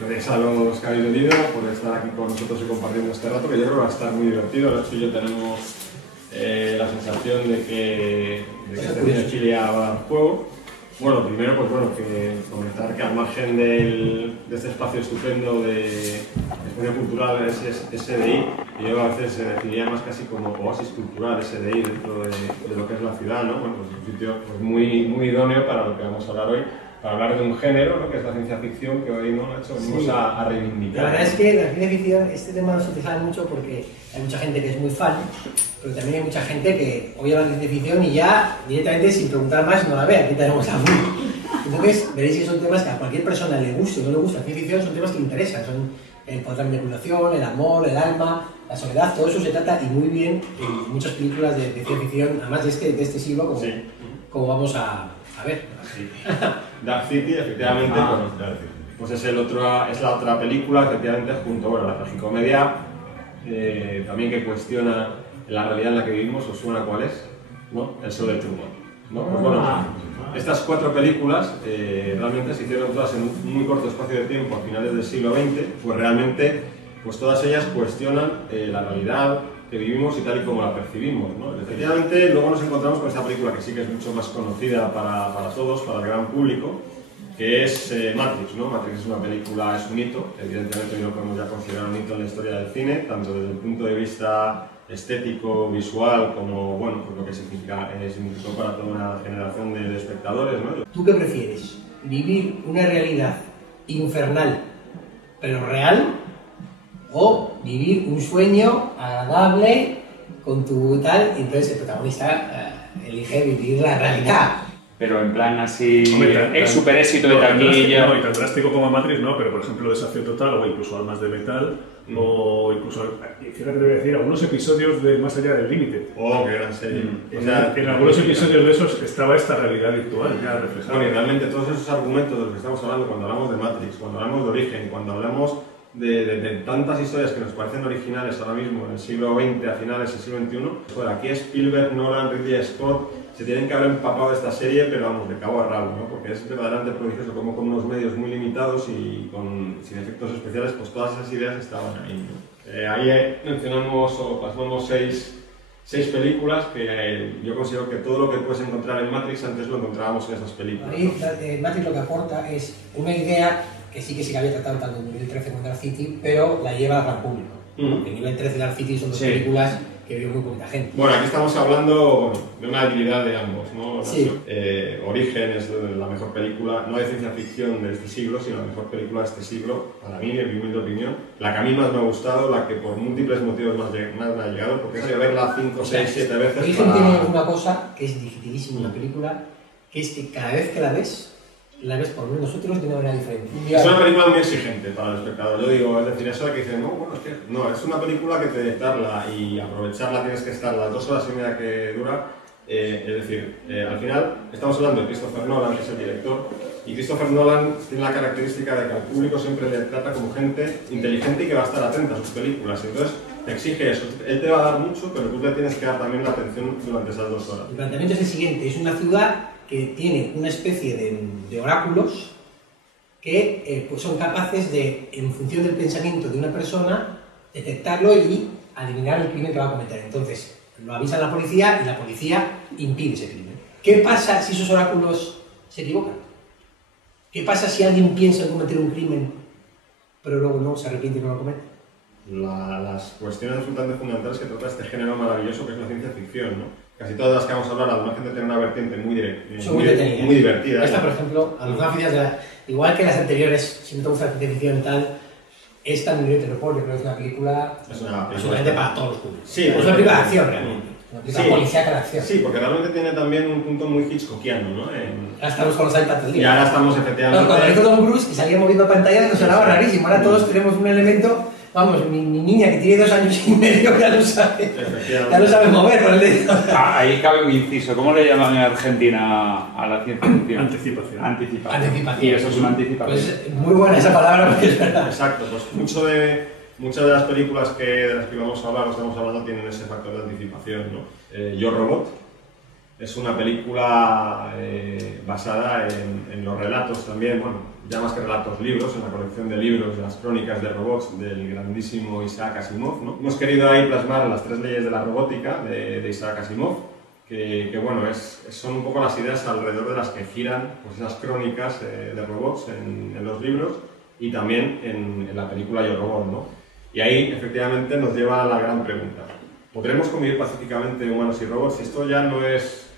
Gracias a los que habéis venido por estar aquí con nosotros y compartiendo este rato, que yo creo que va a estar muy divertido. Nacho y yo tenemos la sensación de que este cinefilia va a dar juego. Bueno, primero, pues bueno, que comentar que al margen de este espacio estupendo de espacio cultural SDI, y yo a veces se definiría más casi como oasis cultural SDI dentro de lo que es la ciudad, ¿no? Bueno, pues es un sitio pues, muy idóneo para lo que vamos a hablar hoy, para hablar de un género, ¿no? Que es la ciencia ficción, que hoy, ¿no, Nacho? Venimos a reivindicar. La verdad es que la ciencia ficción, este tema nos interesa mucho porque hay mucha gente que es muy fan, pero también hay mucha gente que oye la ciencia ficción y ya directamente sin preguntar más no la ve. Aquí tenemos a Will. Entonces veréis que son temas que a cualquier persona le guste o no le guste la ciencia ficción, son temas que le interesan, son el poder de la manipulación, el amor, el alma, la soledad, todo eso se trata y muy bien en muchas películas de ciencia ficción, además de este siglo, como vamos a ver. Sí. Dark City, efectivamente, pues es la otra película, efectivamente, junto a la tragicomedia, también que cuestiona la realidad en la que vivimos. ¿Os suena cuál es? ¿No? El show de Truman, ¿no? Pues bueno, estas 4 películas realmente se hicieron todas en un muy corto espacio de tiempo, a finales del siglo XX, pues realmente pues todas ellas cuestionan la realidad que vivimos y tal y como la percibimos, ¿no? Efectivamente, luego nos encontramos con esta película que sí que es mucho más conocida para todos, para el gran público, que es Matrix, ¿no? Matrix es una película, es un hito, evidentemente hoy lo podemos ya considerar un hito en la historia del cine, tanto desde el punto de vista estético, visual, como, bueno, pues lo que significó para toda una generación de espectadores, ¿no? ¿Tú qué prefieres? ¿Vivir una realidad infernal, pero real? ¿O vivir un sueño agradable con tu tal? Y entonces el protagonista elige vivir la realidad. Pero en plan así, el super éxito de taquilla. No, y tan drástico como Matrix, no, pero por ejemplo Desafío Total o incluso Almas de Metal, o incluso, fíjate, te voy a decir, algunos episodios de Más Allá del Límite. Oh, qué gran serie. O sea, en algunos episodios de esos estaba esta realidad virtual ya reflejada. Bueno, y realmente todos esos argumentos de los que estamos hablando, cuando hablamos de Matrix, cuando hablamos de Origen, cuando hablamos de tantas historias que nos parecen originales ahora mismo en el siglo XX, a finales del siglo XXI, pues aquí Spielberg, Nolan, Ridley Scott se tienen que haber empapado de esta serie, pero vamos, de cabo a rabo, ¿no? Porque es verdaderamente prodigioso como con unos medios muy limitados y sin efectos especiales, pues todas esas ideas estaban ahí, ¿no? Ahí mencionamos o plasmamos seis películas que yo considero que todo lo que puedes encontrar en Matrix antes lo encontrábamos en esas películas. Ahí, Matrix lo que aporta es una idea que sí que se había tratado tanto en nivel 13 como en Dark City, pero la lleva al gran público. Porque en nivel 13 y Dark City son dos películas que vio muy poquita gente. Bueno, aquí estamos hablando de una debilidad de ambos, ¿no? Sí. Origen es la mejor película, no de ciencia ficción de este siglo, sino la mejor película de este siglo, para mí, en mi humilde opinión. La que a mí más me ha gustado, la que por múltiples motivos más me ha llegado, porque es de verla 5, 6, 7 veces. Origen tiene una cosa que es dificilísima en la película, que es que cada vez que la ves por lo menos nosotros de una manera diferente. Es una película muy exigente para el espectador, yo digo, es decir, eso de que dicen, no, bueno, es que no, es una película que te darla y aprovecharla tienes que estar las 2 horas y media que dura, es decir, al final estamos hablando de Christopher Nolan, que es el director, y Christopher Nolan tiene la característica de que al público siempre le trata como gente inteligente y que va a estar atenta a sus películas, entonces te exige eso, él te va a dar mucho, pero tú le tienes que dar también la atención durante esas 2 horas. El planteamiento es el siguiente, es una ciudad que tiene una especie de oráculos que pues son capaces de, en función del pensamiento de una persona, detectarlo y adivinar el crimen que va a cometer. Entonces, lo avisa a la policía y la policía impide ese crimen. ¿Qué pasa si esos oráculos se equivocan? ¿Qué pasa si alguien piensa en cometer un crimen, pero luego no se arrepiente y no lo comete? Las cuestiones absolutamente fundamentales que trata este género maravilloso que es la ciencia ficción, ¿no? Casi todas las que vamos a hablar, al margen de tener una vertiente muy divertida. Esta, por ejemplo, igual que las anteriores, si no te gusta la ciencia ficción y tal, esta Minority Report, yo creo que es una película absolutamente para todos los públicos. Sí, es una película de acción realmente. Una película policíaca de acción. Sí, porque realmente tiene también un punto muy hitchcockiano, ¿no? Ahora estamos con los iPads del día. Y ahora estamos efectivamente... Cuando hizo Tom Cruise y salía moviendo pantallas nos sonaba rarísimo. Ahora todos tenemos un elemento... Vamos, mi niña que tiene 2 años y medio ya lo sabe mover con el dedo. Ahí cabe un inciso. ¿Cómo le llaman en Argentina a la ciencia ficción? Anticipación. Anticipación. Y eso es una anticipación. Pues muy buena esa palabra porque es verdad. Exacto, pues muchas de las películas de las que vamos a hablar, o estamos hablando, tienen ese factor de anticipación, ¿no? Yo Robot, Es una película basada en los relatos también, bueno, ya más que relatos, libros, en la colección de libros de las crónicas de robots del grandísimo Isaac Asimov, ¿no? Hemos querido ahí plasmar las 3 leyes de la robótica de Isaac Asimov, que bueno, son un poco las ideas alrededor de las que giran pues, esas crónicas de robots en los libros y también en la película Yo Robot, ¿no? Y ahí efectivamente nos lleva a la gran pregunta. ¿Podremos convivir pacíficamente humanos y robots? Esto ya no es...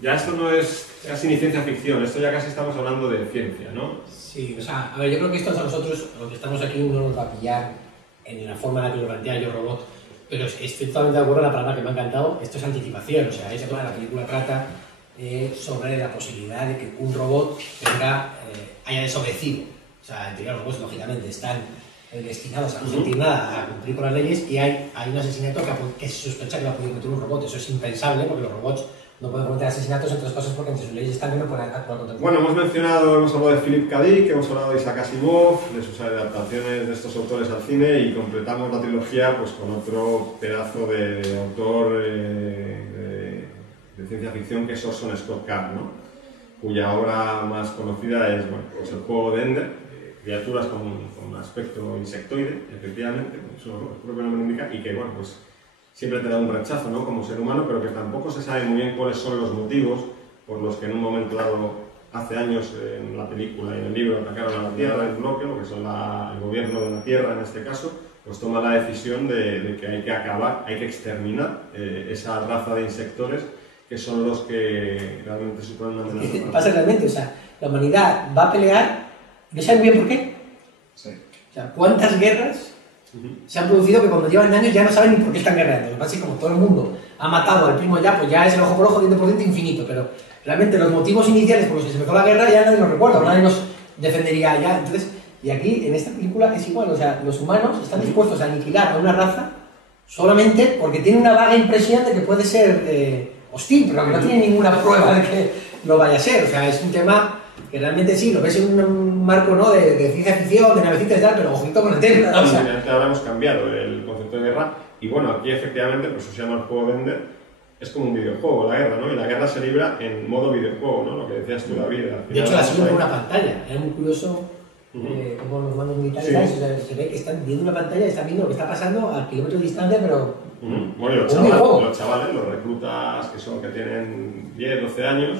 Ya esto no es casi ni ciencia ficción, esto ya casi estamos hablando de ciencia, ¿no? Sí, o sea, a ver, yo creo que esto a nosotros, los que estamos aquí, no nos va a pillar en la forma en la que lo plantea Yo Robot, pero estoy totalmente de acuerdo en la palabra que me ha encantado, esto es anticipación, o sea, la película trata sobre la posibilidad de que un robot haya desobedecido. O sea, los robots, lógicamente, están destinados a no sentir nada, a cumplir con las leyes, y hay un asesinato que se sospecha que lo ha podido cometer un robot. Eso es impensable, porque los robots no pueden cometer asesinatos, entre otras cosas porque entre sus leyes están que no pueden actuar contra el... Bueno, hemos hablado de Philip K. Dick, hemos hablado de Isaac Asimov, de sus adaptaciones de estos autores al cine, y completamos la trilogía pues, con otro pedazo de autor de ciencia ficción, que es Orson Scott Card, ¿no? Cuya obra más conocida es bueno, pues el juego de Ender, criaturas con un aspecto insectoide, efectivamente, eso es propio nombre indica, y que bueno, pues siempre te da un rechazo, ¿no? Como ser humano, pero que tampoco se sabe muy bien cuáles son los motivos por los que en un momento dado, hace años en la película y en el libro, atacaron a la Tierra en bloque, lo que son el gobierno de la Tierra en este caso, pues toma la decisión de que hay que acabar, hay que exterminar esa raza de insectores que son los que realmente suponen una amenaza. ¿Qué pasa realmente? O sea, la humanidad va a pelear, ¿no saben bien por qué? Sí. O sea, ¿cuántas guerras se han producido que cuando llevan años ya no saben ni por qué están guerreando? Lo que pasa es que como todo el mundo ha matado al primo ya, pues ya es el ojo por ojo, diente por diente infinito, pero realmente los motivos iniciales por los que se empezó la guerra ya nadie los recuerda, nadie nos defendería ya. Entonces, y aquí en esta película es igual, o sea, los humanos están dispuestos a aniquilar a una raza solamente porque tienen una vaga impresión de que puede ser hostil, pero que no tiene ninguna prueba de que lo vaya a ser. O sea, es un tema que realmente sí, lo ves en un marco, ¿no?, de ciencia ficción, de navecitas y tal, pero ojito con el tema, ¿no? O sea, ahora hemos cambiado el concepto de guerra y bueno, aquí efectivamente, pues eso se llama el juego de Ender, es como un videojuego la guerra, ¿no? Y la guerra se libra en modo videojuego, ¿no? Lo que decías tú, David. De hecho, la siguen por una pantalla, es muy curioso. Como los mandos militares, sí. O sea, se ve que están viendo una pantalla y están viendo lo que está pasando a kilómetros de distancia, pero... Bueno, y los chavales, los reclutas que tienen 10, 12 años,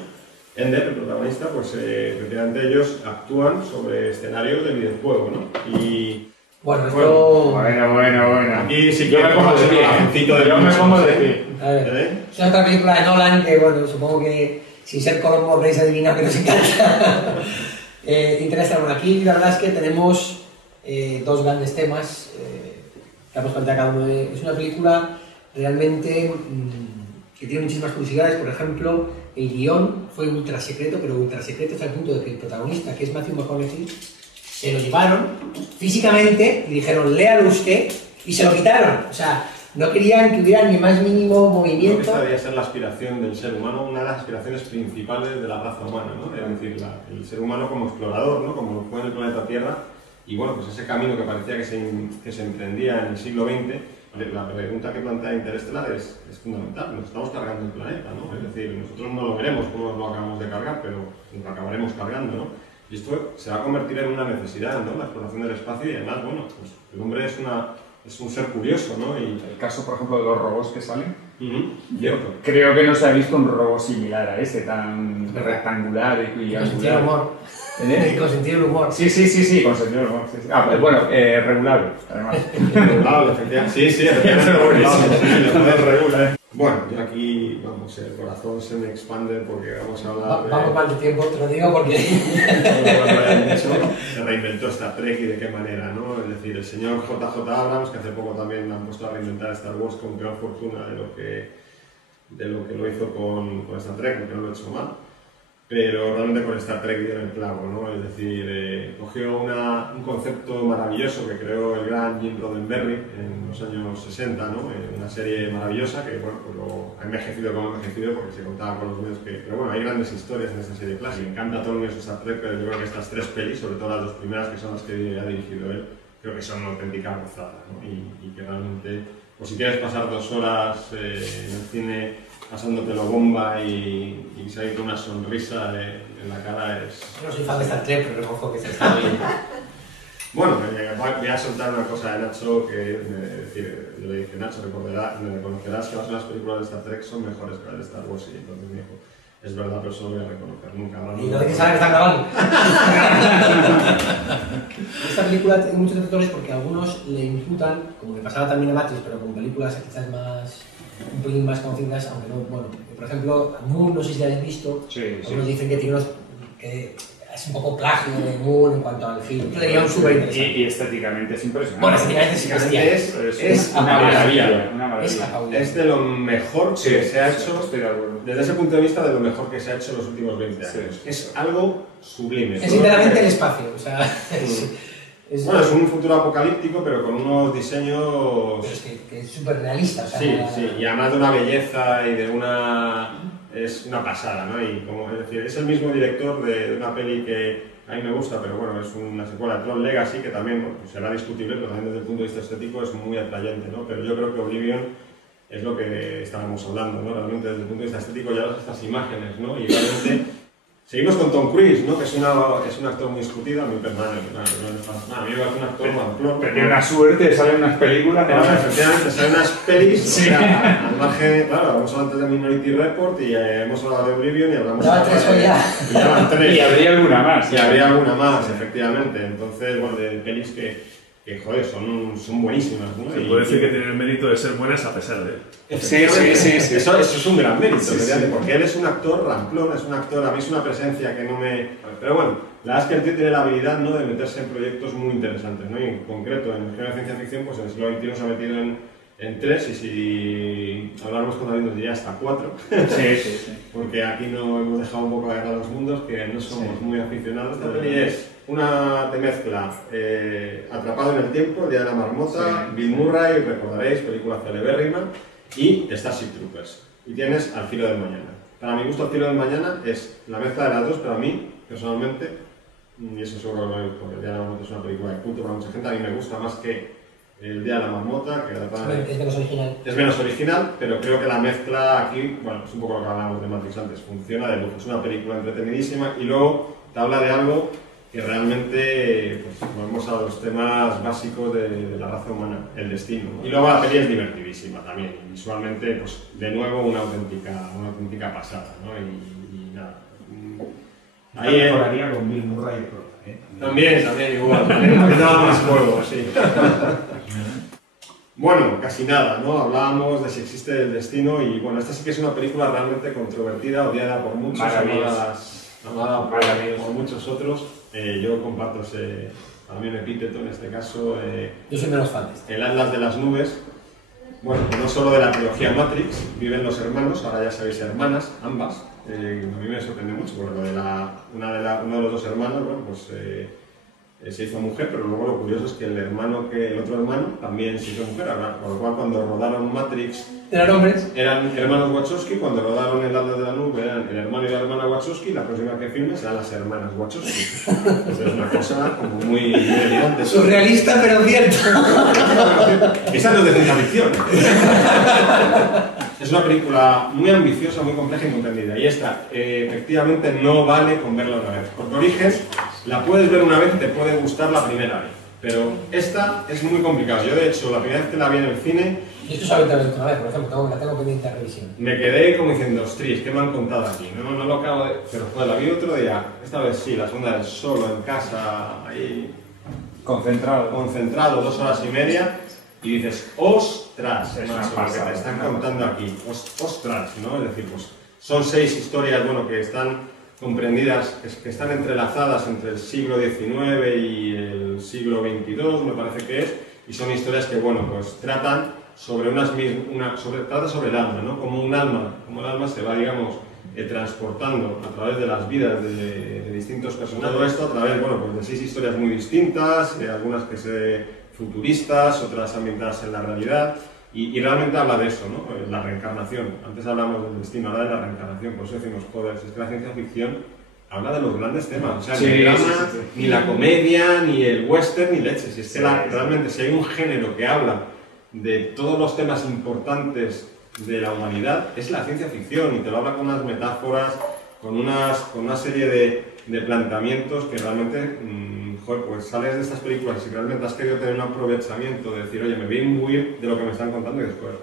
Ender, el protagonista, pues efectivamente ellos actúan sobre escenarios de videojuego, ¿no? Y... Bueno, esto... Bueno. Aquí sí que me pongo de pie. Yo me pongo de pie. A ver, es otra película de Nolan que, bueno, supongo que sin ser Colombo habréis adivinado que nos encanta. Interestelar. Bueno, aquí la verdad es que tenemos dos grandes temas que hemos planteado cada uno. Es una película realmente que tiene muchísimas curiosidades. Por ejemplo, el guión fue ultra secreto, pero ultra secreto hasta el punto de que el protagonista, que es Matthew McConaughey, se lo llevaron físicamente y dijeron, léalo usted, y se lo quitaron. O sea, no querían que hubiera ni más mínimo movimiento. Esta debería ser la aspiración del ser humano, una de las aspiraciones principales de la raza humana, ¿no? Es decir, el ser humano como explorador, ¿no? Como lo fue en el planeta Tierra, y bueno, pues ese camino que parecía que se emprendía en el siglo XX, la pregunta que plantea Interestelar es fundamental. Nos estamos cargando el planeta, ¿no? Es decir, nosotros no lo veremos cómo nos lo acabamos de cargar, pero nos lo acabaremos cargando, ¿no? Y esto se va a convertir en una necesidad, ¿no? La exploración del espacio, y además, bueno, pues el hombre es un ser curioso, ¿no? Y... El caso, por ejemplo, de los robots que salen. Cierto. Creo que no se ha visto un robot similar a ese, tan rectangular y con sentido del humor. Con sentido del humor. Sí, con sentido del humor. Sí. Ah, bueno, regulable, además. Regulable, efectivamente. Sí, efectivamente. Regulable. Bueno, yo aquí, vamos, el corazón se me expande porque vamos a hablar de... Vamos mal de tiempo, te lo digo porque... Se reinventó Star Trek y de qué manera, ¿no? Es decir, el señor J.J. Abrams, que hace poco también han puesto a reinventar Star Wars con peor fortuna de lo que lo hizo con Star Trek, porque no lo ha hecho mal. Pero realmente con Star Trek dio en el clavo, ¿no? Es decir, cogió un concepto maravilloso que creó el gran Gene Roddenberry en los años 60, ¿no? Una serie maravillosa que, bueno, pues lo ha envejecido como ha envejecido porque se contaba con los medios que... Pero bueno, hay grandes historias en esa serie clásica. Me encanta todo el universo de Star Trek, pero yo creo que estas tres pelis, sobre todo las dos primeras, que son las que ha dirigido él, creo que son una auténtica gozada, ¿no? Y que realmente o si quieres pasar 2 horas en el cine pasándotelo bomba y salir con una sonrisa en la cara es... Yo no soy fan de Star Trek, pero reconozco que se está bien. Bueno, voy a soltar una cosa de Nacho que es decir, yo le dije, Nacho, me reconocerás que las películas de Star Trek son mejores que las de Star Wars, y entonces me dijo, es verdad, pero eso lo voy a reconocer nunca. Y no hay que saber que están grabando. Esta película tiene muchos detractores porque algunos le imputan, como le pasaba también a Matrix, pero con películas quizás más, un pelín más conocidas, aunque no, bueno, por ejemplo, Moon, no sé si la habéis visto, Sí, algunos sí. dicen que tiene unos... que es un poco plagio de Moon en cuanto al film. Yo diría un súper interesante. Y estéticamente es impresionante. Bueno, estéticamente sí, es una maravilla. Es apabullante. Es de lo mejor que se ha hecho, estoy de acuerdo. desde ese punto de vista, de lo mejor que se ha hecho en los últimos 20 años. Sí. Es algo sublime. Es literalmente el espacio, o sea... Bueno, es un futuro apocalíptico, pero con unos diseños... Pero es que es súper realista, o sea... Sí, sí, y además de una belleza y de una... es una pasada, ¿no? Y como, es decir, es el mismo director de una peli que a mí me gusta, pero bueno, es una secuela de Tron Legacy, que también, bueno, pues será discutible, pero también desde el punto de vista estético es muy atrayente, ¿no? Pero yo creo que Oblivion es lo que estábamos hablando, ¿no? Realmente desde el punto de vista estético ya ves estas imágenes, ¿no? Y realmente... Seguimos con Tom Cruise, ¿no? Que es un actor muy discutido, a mí personalmente, a mí me parece un actor mamplón. Pero tiene una suerte, salen unas películas... Efectivamente, salen unas pelis, Sí. o sea, al margen, claro, hemos hablado antes de Minority Report y hemos hablado de Oblivion y hablamos Ya van tres hoy ya. Y ya van 3. Y habría alguna más. Y habría alguna más, efectivamente. Entonces, bueno, de pelis que joder, son buenísimas, ¿no? Se puede decir que tienen el mérito de ser buenas a pesar de... Efectivamente, Sí. Eso es un gran mérito, Sí, fíjate, sí. porque él es un actor ramplón, es un actor, a mí es una presencia que no me... Pero bueno, la verdad es que el tío tiene la habilidad, ¿no?, de meterse en proyectos muy interesantes, ¿no? Y en concreto, en el género de ciencia ficción, pues en el siglo XXI se ha metido en 3, y si hablamos con David nos diría hasta 4. Sí. Porque aquí no hemos dejado un poco de guerra a los mundos, que no somos muy aficionados. Esta peli es una de mezcla Atrapado en el tiempo, El día de la marmota, Bill Murray, recordaréis, película celebérrima, y Starship Troopers. Y tienes Al filo del mañana. Para mi gusto, Al filo del mañana es la mezcla de las dos, pero a mí, personalmente, y eso seguro que porque El día de la marmota es una película de culto para mucha gente, a mí me gusta más que El día de la marmota, que Es menos original. es menos original, pero creo que la mezcla aquí, bueno, es un poco lo que hablábamos de Matrix antes, funciona de lujo. Es una película entretenidísima y luego te habla de algo que realmente, pues, volvemos a los temas básicos de la raza humana, el destino, ¿no? Y luego la peli es divertidísima también, y visualmente, pues, de nuevo, una auténtica pasada, ¿no? Y nada. Ahí mejoraría con Bill Murray, También igual, también daba más juego, sí. Bueno, casi nada, ¿no? Hablábamos de si existe el destino y, bueno, esta sí que es una película realmente controvertida, odiada por muchos, amada por muchos otros. Yo comparto para mí un epíteto en este caso. Yo soy menos fan. El Atlas de las nubes. Bueno, no solo de la trilogía Matrix, viven los hermanos, ahora ya sabéis, hermanas, ambas. A mí me sorprende mucho, porque uno de los dos hermanos, bueno, pues se hizo mujer, pero luego lo curioso es que el otro hermano también se hizo mujer, con lo cual cuando rodaron Matrix ¿Eran hombres? eran hermanos Wachowski, cuando rodaron El Atlas de la Nube eran el hermano y la hermana Wachowski, la próxima que filmen serán las hermanas Wachowski. Entonces es una cosa como muy elegante. Surrealista, pero cierto. Esa no es de ciencia ficción. Es una película muy ambiciosa, muy compleja y muy entendida. Y esta, efectivamente, no vale con verla una vez. Porque Origen, la puedes ver una vez y te puede gustar la primera vez. Pero esta es muy complicada. Yo, de hecho, la primera vez que la vi en el cine, Yo esto sabía otra vez una vez, por ejemplo, la tengo pendiente de revisión. me quedé como diciendo, ostras, ¿qué me han contado aquí? No lo acabo de... Pero joder, la vi otro día. Esta vez sí, la segunda vez solo, en casa, ahí... Concentrado, 2 horas y media. Y dices, ostras, Es macho, una lo que pasada, te están una contando aquí. Ostras, ¿no? Es decir, pues son 6 historias, bueno, que están comprendidas, que están entrelazadas entre el siglo XIX y el siglo XXII, me parece que es, y son historias que, bueno, pues tratan sobre el alma, ¿no? Como el alma se va, digamos, transportando a través de las vidas de distintos personajes. Todo esto a través, bueno, pues de 6 historias muy distintas, algunas que se futuristas, otras ambientadas en la realidad, y realmente habla de eso, ¿no? La reencarnación. Antes hablamos del destino, ahora de la reencarnación, por eso decimos, joder, es que la ciencia ficción habla de los grandes temas, o sea, ni el drama, ni la comedia, ni el western, ni leche. Si es que realmente si hay un género que habla de todos los temas importantes de la humanidad es la ciencia ficción, y te lo habla con unas metáforas, con una serie de planteamientos que realmente, joder, pues sales de estas películas y realmente has querido tener un aprovechamiento de decir, oye, me voy a imbuir de lo que me están contando, y después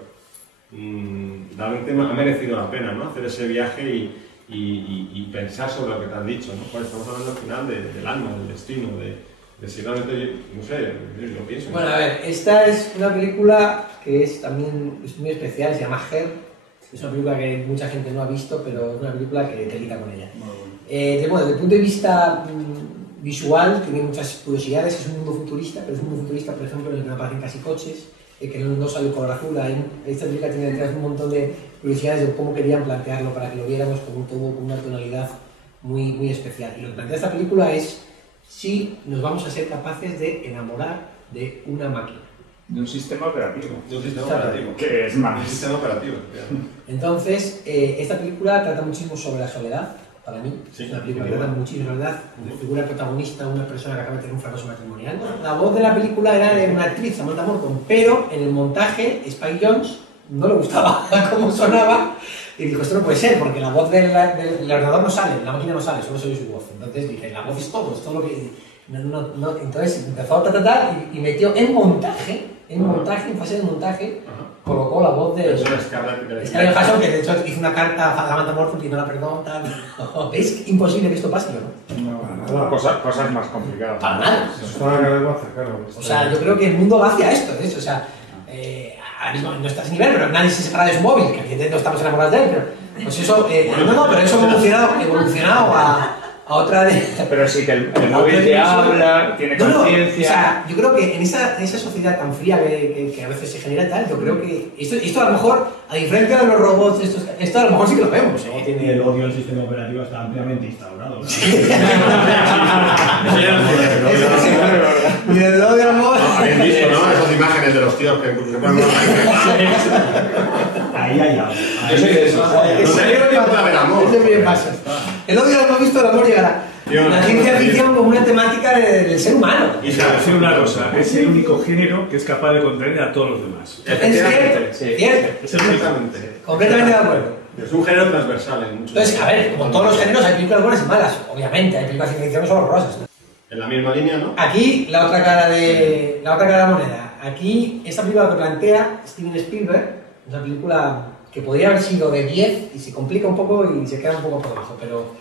realmente ha merecido la pena, ¿no? Hacer ese viaje y pensar sobre lo que te han dicho, ¿no? Joder, estamos hablando al final del alma, del destino, de si realmente, no sé, yo lo pienso. Bueno, a ver, esta es una película que es muy especial, se llama Her. Es una película que mucha gente no ha visto, pero es una película que te quita con ella. Desde el punto de vista visual, tiene muchas curiosidades. Es un mundo futurista, pero es un mundo futurista, por ejemplo, en el que no aparecen casi coches, que no sale el color azul. Esta película tiene detrás un montón de curiosidades de cómo querían plantearlo para que lo viéramos con una tonalidad muy, muy especial. Y lo que plantea esta película es si nos vamos a ser capaces de enamorar de una máquina. De un sistema operativo. De un sistema operativo. Que es más. Un sistema operativo. Entonces, esta película trata muchísimo sobre la soledad, para mí. Sí, es una película que trata muchísimo sobre la soledad. Figura protagonista, una persona que acaba de tener un fracaso matrimonial. La voz de la película era de una actriz, Samantha Morton, pero en el montaje, Spike Jonze no le gustaba cómo sonaba. Y dijo, esto no puede ser, porque la voz del ordenador no sale, la máquina no sale, solo soy su voz. Entonces dije, la voz es todo lo que... Entonces empezó a tratar y metió en fase de montaje, colocó la voz de Scarlett Johansson, que de hecho hizo una carta a Samantha Morton pidiendo la perdón. Es imposible que esto pase, ¿no? Cosas más complicadas. Para nada. O O sea, yo creo que el mundo va hacia esto, de hecho, o sea... ahora mismo no está a ese nivel, pero nadie se separa de su móvil, que evidentemente no estamos enamorados de él, pero pues eso, pero eso ha evolucionado a otra de... Pero sí que el móvil te habla, tiene conciencia... O sea, yo creo que en esa sociedad tan fría que a veces se genera y tal, yo creo que esto a lo mejor, a diferencia de los robots, esto a lo mejor sí que lo vemos. Tiene el odio al sistema operativo, está ampliamente instaurado. Y el odio al robot... Habéis visto, ¿no? Esas imágenes de los tíos que se ponen... Ahí hay algo. Yo soy de eso. El odio lo hemos visto, el amor llegará. La ciencia ficción como una temática del ser humano. Y se decir una cosa, es el único género que es capaz de contener a todos los demás. Es cierto. Es el único. Completamente de acuerdo. Es un género transversal en muchos. Entonces, a ver, como en todos los géneros hay películas buenas y malas. Obviamente, hay películas de ciencia ficción que son horrorosas, ¿no? En la misma línea, ¿no? Aquí, la otra cara de la moneda. Aquí, esta película que plantea Steven Spielberg, una película que podría haber sido de 10 y se complica un poco y se queda un poco por debajo, pero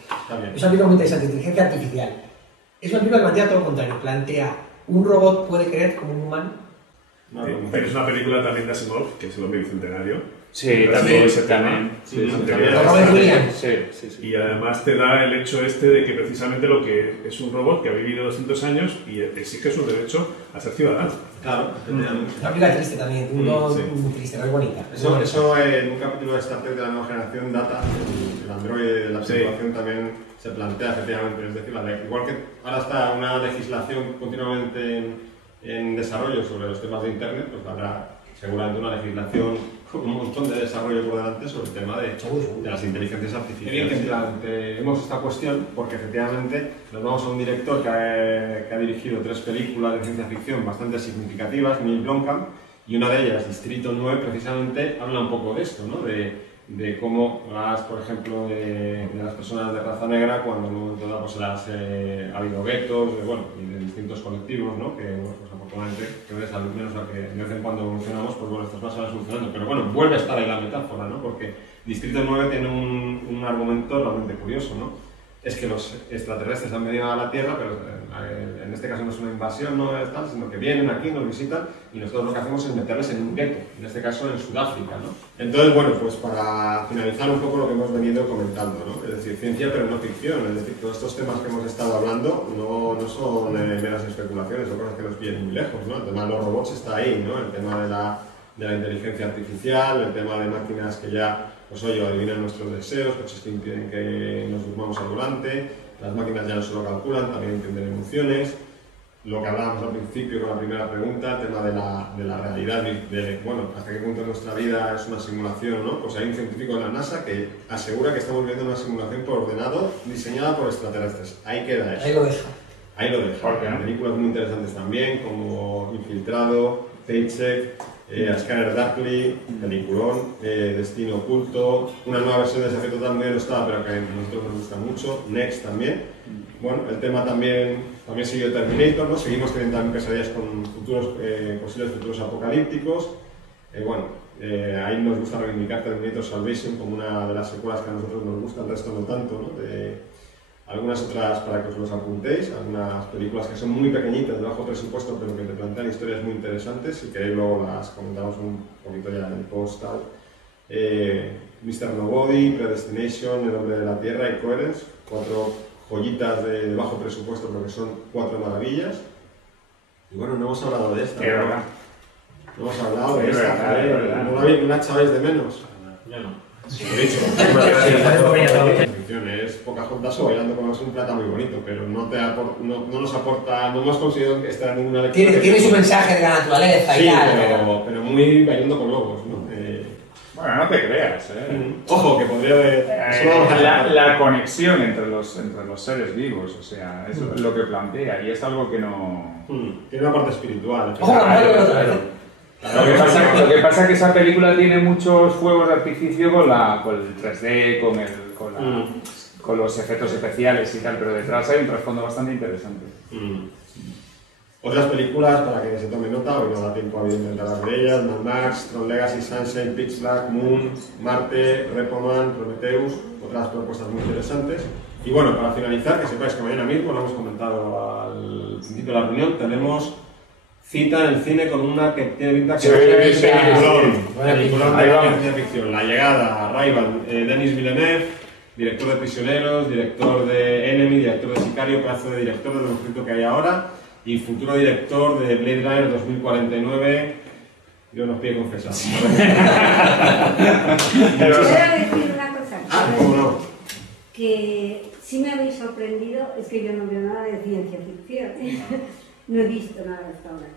es una película muy interesante, inteligencia artificial. Es una película que plantea todo lo contrario, plantea un robot puede creer como un humano. Pero es una película también de Asimov, que es el hombre bicentenario. Sí, también. Robert Williams. Y además te da el hecho de que precisamente lo que es un robot que ha vivido 200 años y exige su derecho a ser ciudadano. Claro, efectivamente. Una película triste también, muy triste, muy bonita. Eso en un capítulo de Star Trek de la nueva generación, Data, el androide, la situación también se plantea efectivamente. Es decir, igual que ahora está una legislación continuamente en desarrollo sobre los temas de Internet, pues habrá seguramente una legislación con un montón de desarrollo por delante sobre el tema de las inteligencias artificiales. En plan, tenemos esta cuestión porque efectivamente nos vamos a un director que ha dirigido 3 películas de ciencia ficción bastante significativas, Neil Blomkamp, y una de ellas, Distrito 9, precisamente habla un poco de esto, ¿no? De cómo por ejemplo, de las personas de raza negra, cuando en un momento dado pues, ha habido guetos, y de distintos colectivos, ¿no? Que, pues afortunadamente, al menos la que de vez en cuando evolucionamos, pues bueno, estas cosas van solucionando. Pero bueno, vuelve a estar ahí la metáfora, ¿no? Porque Distrito 9 tiene un argumento realmente curioso, ¿no? Es que los extraterrestres han venido a la Tierra, pero en este caso no es una invasión, no es tal, sino que vienen aquí, nos visitan y nosotros lo que hacemos es meterles en un gueto, en este caso en Sudáfrica, ¿no? Entonces, bueno, pues para finalizar un poco lo que hemos venido comentando, ¿no? Es decir, ciencia pero no ficción, es decir, todos estos temas que hemos estado hablando no son meras especulaciones o cosas que nos vienen muy lejos, ¿no? El tema de los robots está ahí, ¿no? El tema de la inteligencia artificial, el tema de máquinas que ya pues oye, adivinan nuestros deseos, coches que impiden que nos durmamos al volante, las máquinas ya no solo calculan, también entienden emociones, lo que hablábamos al principio con la primera pregunta, el tema de la realidad, hasta qué punto nuestra vida es una simulación, ¿no? Pues hay un científico de la NASA que asegura que estamos viviendo una simulación por ordenador diseñada por extraterrestres. Ahí queda eso. Ahí lo deja. Hay películas muy interesantes también, como Infiltrado, Paycheck, A Scanner Darkly, peliculón, Destino Oculto, una nueva versión de Desafío Total muy denostada, pero que a nosotros nos gusta mucho, Next también. Bueno, el tema también siguió Terminator, ¿no? Seguimos teniendo también pesadillas con posibles futuros apocalípticos. Ahí nos gusta reivindicar Terminator Salvation como una de las secuelas que a nosotros nos gusta, el resto no tanto, ¿no? Algunas otras para que os los apuntéis, algunas películas que son muy pequeñitas, de bajo presupuesto, pero que te plantean historias muy interesantes. Si queréis luego las comentamos un poquito ya en el post tal. Mr. Nobody, Predestination, El Hombre de la Tierra y Coherence, 4 joyitas de bajo presupuesto, pero que son 4 maravillas. Y bueno, no hemos hablado de esta. Es verdad. No hemos hablado de Es esta. verdad. ¿No la echabais de menos? Yo no. Sí, lo he dicho. Es Pocahontas bailando con un plata muy bonito, pero no nos aporta, no hemos conseguido estar en ninguna lectura. Tiene su mensaje de la naturaleza y sí, tal. pero muy bailando con lobos, ¿no? Bueno, no te creas, Ojo, que podría haber... La conexión entre los seres vivos, o sea, es lo que plantea, y es algo que no... Tiene una parte espiritual. Lo que pasa es que esa película tiene muchos fuegos de artificio con el 3D, con los efectos especiales y tal, pero detrás hay un trasfondo bastante interesante. Otras películas, para que se tome nota, hoy no da tiempo a intentar de ellas: Mad Max, Tron Legacy, Sunshine, Pitch Black, Moon, Marte, Repoman, Prometheus, otras propuestas muy interesantes. Y bueno, para finalizar, que sepáis que mañana mismo, lo hemos comentado al principio de la reunión, tenemos cita en el cine con una que tiene pinta que peliculón de ciencia ficción. La Llegada, Arrival, Denis Villeneuve, director de Prisioneros, director de Enemy, director de Sicario, pedazo de director del conflicto que hay ahora, y futuro director de Blade Runner 2049. Yo nos pide confesar. Quiero decir una cosa. ¿Cómo no? Que sí me habéis sorprendido, es que yo no veo nada de ciencia ficción. No he visto nada hasta ahora.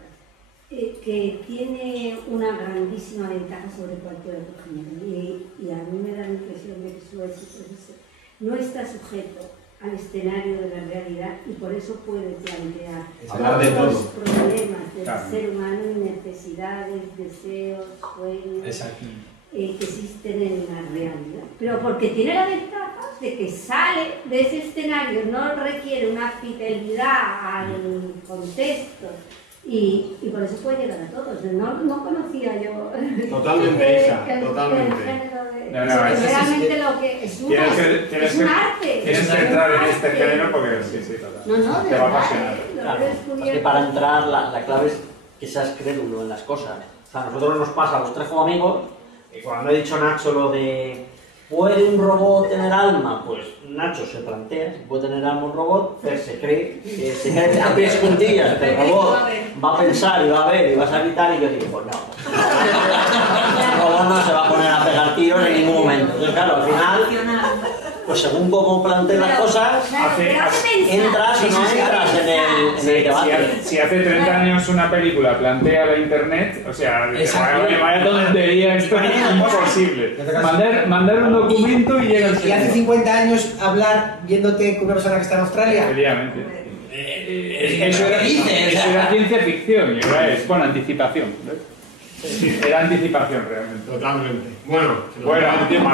Que tiene una grandísima ventaja sobre cualquier otro género. Y a mí me da la impresión de que su éxito no está sujeto al escenario de la realidad, y por eso puede plantear todos los problemas del ser humano, necesidades, deseos, sueños que existen en la realidad. Pero porque tiene la ventaja de que sale de ese escenario, no requiere una fidelidad al contexto, y por eso puede llegar a todos. No conocía yo totalmente esa, totalmente. el género de... realmente lo que es un arte. Tienes que entrar en este género porque sí, total. De te va a verdad, apasionar. Claro, es que para entrar la clave es que seas crédulo en las cosas. O sea, a nosotros nos pasa a los 3 como amigos, y cuando ha dicho Nacho lo de ¿puede un robot tener alma? Pues Nacho se plantea si puede tener alma un robot, Fer se cree a pies juntillas que el robot va a pensar y va a ver y va a gritar, y yo digo, pues no. El robot no se va a poner a pegar tiros en ningún momento. Entonces, claro, al final, pues según cómo plantees las cosas, entras o no entras en el debate. Si hace 30 años una película plantea la internet, o sea, vaya tontería, esto es imposible. Mandar un documento y llega... Y hace 50 años hablar viéndote con una persona que está en Australia. Efectivamente. Eso era ciencia ficción, y ahora es, bueno, anticipación. Era anticipación realmente. Totalmente. Bueno, tiempo.